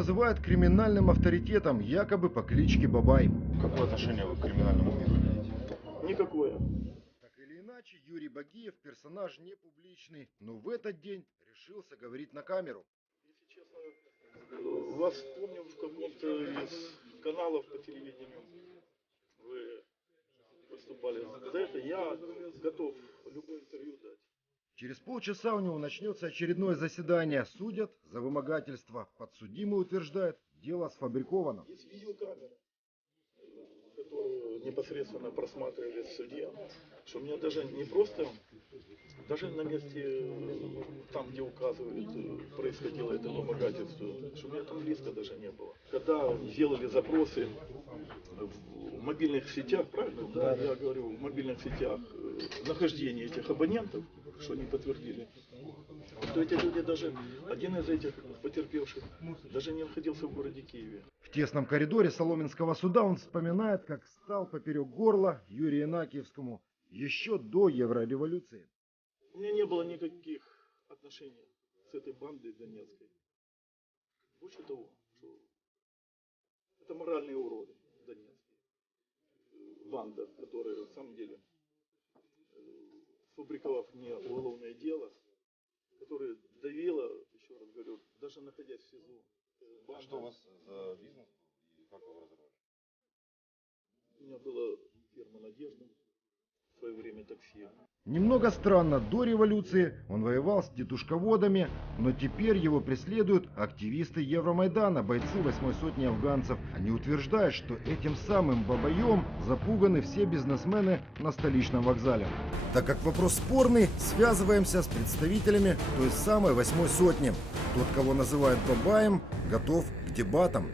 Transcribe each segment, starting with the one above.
называют криминальным авторитетом, якобы по кличке Бабай. Какое отношение вы к криминальному миру имеете? Никакое. Так или иначе, Юрий Багиев персонаж не публичный, но в этот день решился говорить на камеру. Если честно, вас помню в каком-то из каналов по телевидению. Вы выступали за это. Я готов любое интервью дать. Через полчаса у него начнется очередное заседание. Судят за вымогательство. Подсудимый утверждает, дело сфабриковано. Есть видеокамеры, которые непосредственно просматривали в суде, что у меня даже не просто, даже на месте, там, где указывают, происходило это вымогательство, что у меня там близко даже не было. Когда делали запросы в мобильных сетях, правильно? Да, я говорю, в мобильных сетях э, нахождение этих абонентов, что они подтвердили, то эти люди даже, один из этих потерпевших, даже не находился в городе Киеве. В тесном коридоре Соломенского суда он вспоминает, как стал поперек горла Юрию Инакиевскому еще до еврореволюции. У меня не было никаких отношений с этой бандой донецкой. Больше того, что это моральные уроды донецкие. Банда, которая на самом деле, сфабриковав мне уголовное дело, которое давило, еще раз говорю, даже находясь в СИЗО, э, А что у вас за бизнес и как его разорвали? у меня была фирма «Надежда», свое время такси. Немного странно, до революции он воевал с детушководами, но теперь его преследуют активисты Евромайдана, бойцы восьмой сотни афганцев. Они утверждают, что этим самым бабаем запуганы все бизнесмены на столичном вокзале. Так как вопрос спорный, связываемся с представителями той самой восьмой сотни. Тот, кого называют бабаем, готов к дебатам.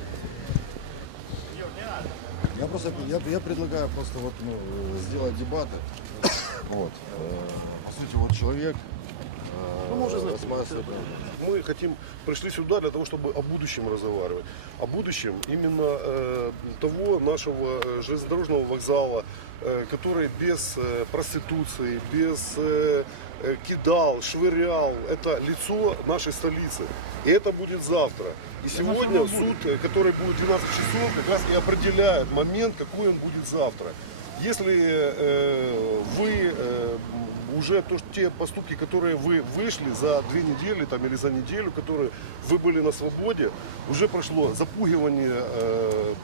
Я просто я, я предлагаю просто вот ну, э, сделать дебаты. Вот. э, По сути, вот человек Ну, можно знать. Мы хотим, пришли сюда для того, чтобы о будущем разговаривать. О будущем именно э, того нашего э, железнодорожного вокзала, э, который без э, проституции, без э, э, кидал, швырял, это лицо нашей столицы. И это будет завтра. И сегодня суд, э, который будет 12 часов, как раз и определяет момент, какой он будет завтра. Если э, вы э, уже то, что те поступки, которые вы вышли за две недели там, или за неделю, которые вы были на свободе, уже прошло запугивание э,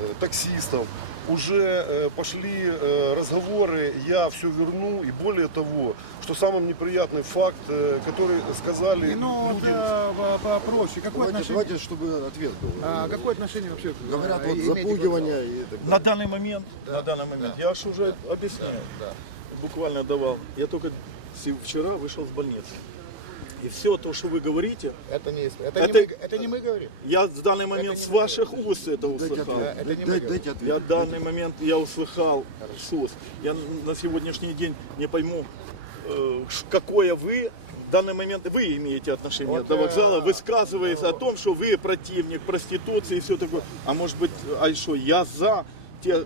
э, таксистов, уже э, пошли э, разговоры, я все верну, и более того, что самый неприятный факт, э, который сказали Ну, вот люди, э, по- попроще. Какое Давайте, отношение, давайте, чтобы ответ был. а, какое отношение вообще? Говорят, э, вот запугивание и так На далее. данный момент, на данный момент, я же уже объясняю, буквально давал. Я только вчера вышел с больницы. И все то, что вы говорите, Это не, это, Это- не, мы, это не мы говорим. я в данный момент с ваших уст это Дайте услыхал. ответ. Это не мы Дайте- говорим. дайте ответ. Я в данный момент я услыхал с уст. Я на сегодняшний день не пойму, э, какое вы в данный момент вы имеете отношение Вот, до вокзала, э, высказываясь о том, что вы противник проституции и все такое. А может быть, а что, я за те,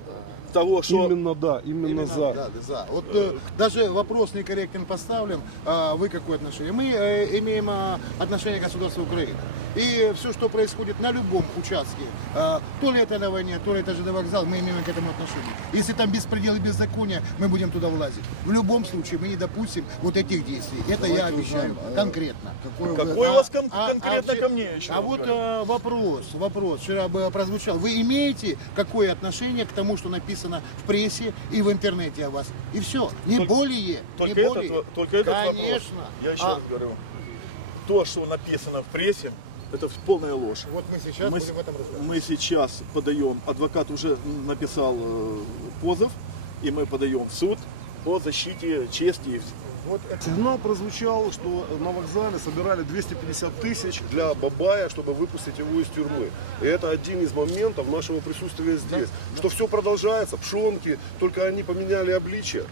того, что именно да, именно, за. Да, да, за. Вот э, даже вопрос некорректен поставлен. А вы какое отношение? Мы э, имеем а, отношение к государству Украины. И все, что происходит на любом участке, а, то ли это на войне, то ли это же на вокзал, мы имеем к этому отношение. Если там беспредел и беззаконие, мы будем туда влазить. В любом случае мы не допустим вот этих действий. Это я Давайте обещаю узнаем, э, конкретно. Какой вы- какой у вас кон- А- конкретно а ко мне еще? А вот э, вопрос, вопрос вчера бы прозвучал. Вы имеете какое отношение к тому, что написано в прессе и в интернете о вас? И все, не Только- более, только не более. только этот вопрос. Конечно. Я еще А раз говорю, то, что написано в прессе, это полная ложь. вот мы сейчас мы, будем в этом разбираться. мы сейчас подаем, адвокат уже написал э, позыв, и мы подаем в суд по защите чести. и Вот Сигнал прозвучал, что на вокзале собирали 250 тысяч для Бабая, чтобы выпустить его из тюрьмы. И это один из моментов нашего присутствия здесь. Что все продолжается, пшонки, только они поменяли обличие.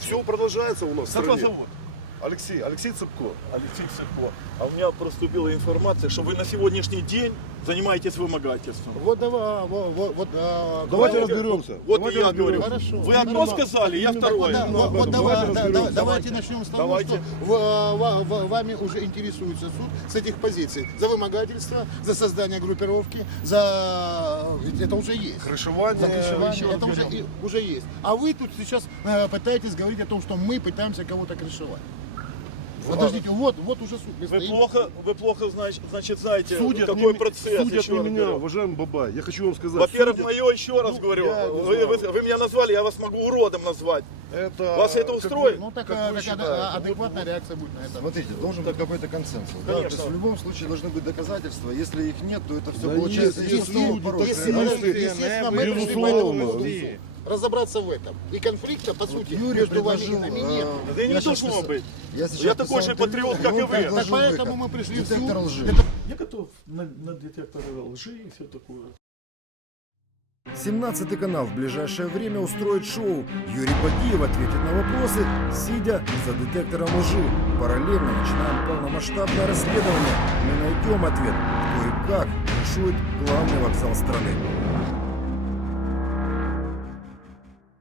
Все продолжается у нас в стране. Алексей, Алексей Цыпко. Алексей Цыпко. А у меня проступила информация, что вы на сегодняшний день занимаетесь вымогательством. Вот давай, вот, вот, вот, а, Давайте давай- разберемся. Вот Давайте и я говорю. Хорошо. Вы одно Именно- сказали, я второе. да, вот, вот давай, Давайте да, давайте начнем с того, Давайте. что в- в- в- вами уже интересуется суд с этих позиций. За вымогательство, за создание группировки, за... Это уже есть. Крышевание. За крышевание, это уже, и- уже есть. А вы тут сейчас э, пытаетесь говорить о том, что мы пытаемся кого-то крышевать. Подождите, вот, вот уже суд. Вы стоит. плохо, вы плохо значит, значит знаете, Судят какой не, процесс. судят еще не раз меня, говорю. уважаемый Бабай. Я хочу вам сказать. Во-первых, судят- мое еще раз Ну, говорю. Вы, вы- вы меня назвали, я вас могу уродом назвать. это, Вас это устроит? Ну так, как а, так ада- адекватная реакция будет на это. Смотрите, должен быть какой-то консенсус. Да? То есть в любом случае должны быть доказательства. Если их нет, то это все Да получается есть, из есть основы люди, порочной есть Естественно, работы. естественно, мы пришли по разобраться в этом. И конфликта, по сути, Юрий между вами и нами нет. Да и не должно писал- быть. Я, Я такой же патриот, как и вы. Так поэтому мы пришли в. Детектор лжи. Я готов на, на детектор лжи и все такое. 17 канал в ближайшее время устроит шоу. Юрий Багиев ответит на вопросы, сидя за детектором лжи. Параллельно начинаем полномасштабное расследование. Мы найдем ответ, кто и как решит главный вокзал страны.